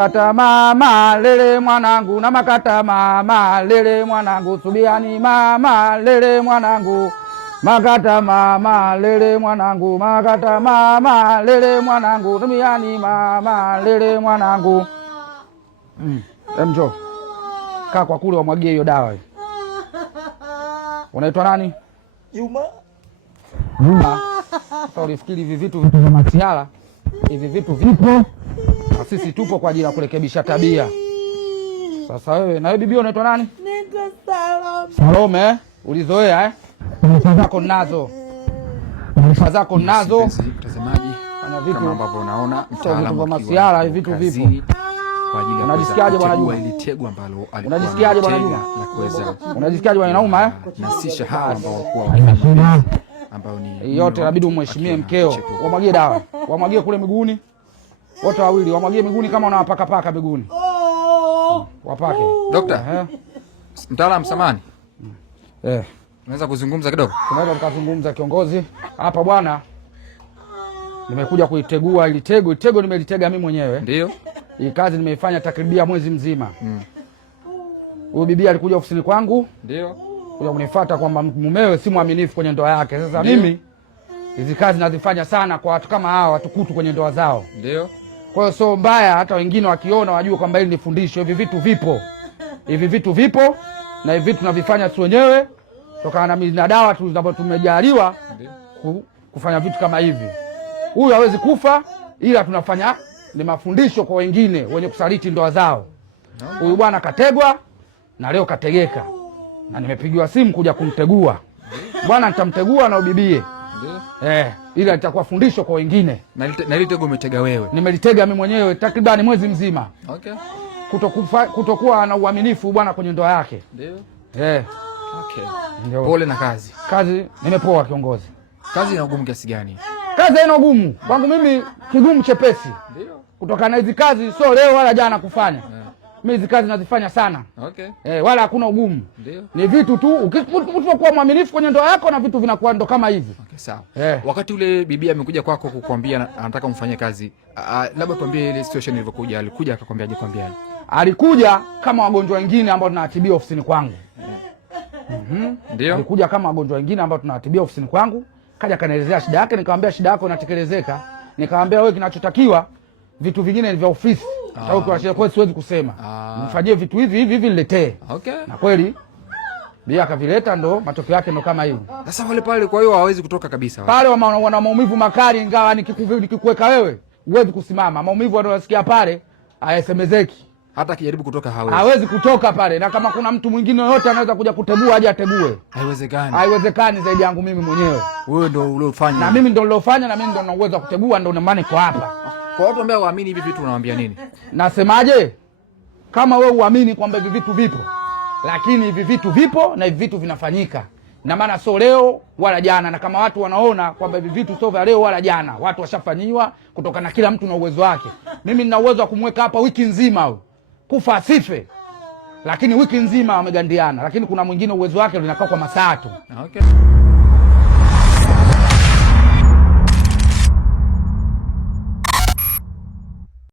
Kata mama lele mwanangu na makata mama lele mwanangu subiani mama lele mwanangu makata mama lele mwanangu makata mama lele mwanangu subiani mama lele mwanangu. Emjo kaa kwa kule wamwagie hiyo dawa. Unaitwa nani? Juma. Juma. Sasa ulifikiri hivi vitu vya matiala hivi vitu vipo na sisi tupo kwa ajili ya kurekebisha tabia. Sasa wewe na wewe bibi unaitwa nani? Naitwa Salome. Salome, ulizoea Taarifa zako nazo. Taarifa zako nazo. Mtazamaji, fanya vitu kama ambavyo unaona mtaalamu wa masuala hivi vitu vipo. Kwa ajili ya unajisikiaje bwana Juma? Ile tego ambalo alikuwa unajisikiaje bwana Juma? Na kuweza unajisikiaje bwana inauma na sisha hawa ambao kwa ambao ni yote inabidi umheshimie mkeo. Wamwagie dawa. Wamwagie kule miguuni. Wote wawili wamwagie miguuni kama unawapaka paka miguuni. Wapake. Dokta. Mtaalamu samani. Unaweza kuzungumza kidogo? Tunaweza tukazungumza kiongozi. Hapa bwana nimekuja kuitegua ile tego nimelitega mimi mwenyewe. Ndio. Hii kazi nimeifanya takribia mwezi mzima. Huyu bibi alikuja ofisini kwangu. Ndio. Kuja kunifuata kwamba mumewe si mwaminifu kwenye ndoa yake. Sasa mimi hizi kazi nazifanya sana kwa watu kama hawa, watu kutu kwenye ndoa zao. Ndio. Kwa hiyo sio mbaya hata wengine wakiona wajue kwamba hili ni fundisho. Hivi vitu vipo. Hivi vitu vipo na hivi vitu tunavifanya si wenyewe tokana na dawa tumejaliwa kufanya vitu kama hivi. Huyu hawezi kufa ila tunafanya ni mafundisho kwa wengine wenye kusaliti ndoa zao. Huyu bwana kategwa na leo kategeka. Na nimepigiwa simu kuja kumtegua. Bwana nitamtegua na ubibie. Ila itakuwa fundisho kwa wengine. Na ile tego umetega wewe? Nimelitega mimi mwenyewe takriban mwezi mzima. Okay. Kutokuwa na uaminifu bwana kwenye ndoa yake. Ndio. Okay. Ndio. Pole na kazi. Kazi nimepoa kiongozi. Kazi ina ugumu kiasi gani? Kazi haina ugumu. Kwangu mimi kigumu chepesi. Ndio. Kutokana na hizi kazi sio leo wala jana kufanya. Mimi hizi kazi nazifanya sana. Okay. Wala hakuna ugumu. Ndio. Ni vitu tu ukipokuwa mwaminifu kwenye ndoa yako na vitu vinakuwa ndo kama hivi. Okay, sawa. Wakati ule bibi amekuja kwako kukuambia anataka umfanyie kazi, labda tuambie ile situation ilivyokuja. Alikuja akakwambiaje kwambiaje? Alikuja kama wagonjwa wengine ambao tunawatibia ofisini kwangu. Ndio. Alikuja kama wagonjwa wengine ambao tunawatibia ofisini kwangu. Kaja kanaelezea shida yake, nikamwambia shida yako inatekelezeka. Nikamwambia wewe kinachotakiwa vitu vingine ni vya ofisi. Sababu kwa shida kwa siwezi kusema. Mfanyie vitu hivi niletee. Okay. Na kweli Bia akavileta ndo matokeo yake ndo kama hivi. Sasa wale pale kwa hiyo hawezi kutoka kabisa. Pale wana maumivu makali ingawa nikikuweka wewe huwezi kusimama. Maumivu wanayosikia pale hayasemezeki. Hata akijaribu kutoka hawezi. Hawezi kutoka pale na kama kuna mtu mwingine yote anaweza kuja kutebua aje atebue. Haiwezekani. Haiwezekani zaidi yangu mimi mwenyewe. Wewe ndo uliofanya. Na mimi ndo nilofanya na mimi ndo nina uwezo wa kutebua ndo maana niko hapa. Kwa watu ambao waamini hivi vitu unawaambia nini? Nasemaje? Kama wewe uamini kwamba hivi vitu vipo, lakini hivi vitu vipo na hivi vitu vinafanyika. Na maana sio leo wala jana, na kama watu wanaona kwamba hivi vitu sio vya leo wala jana, watu washafanyiwa kutokana na kila mtu na uwezo wake. Mimi nina uwezo wa kumweka hapa wiki nzima huyo. Kufa asife. Lakini wiki nzima wamegandiana, lakini kuna mwingine uwezo wake unakaa kwa masaa tu. Okay.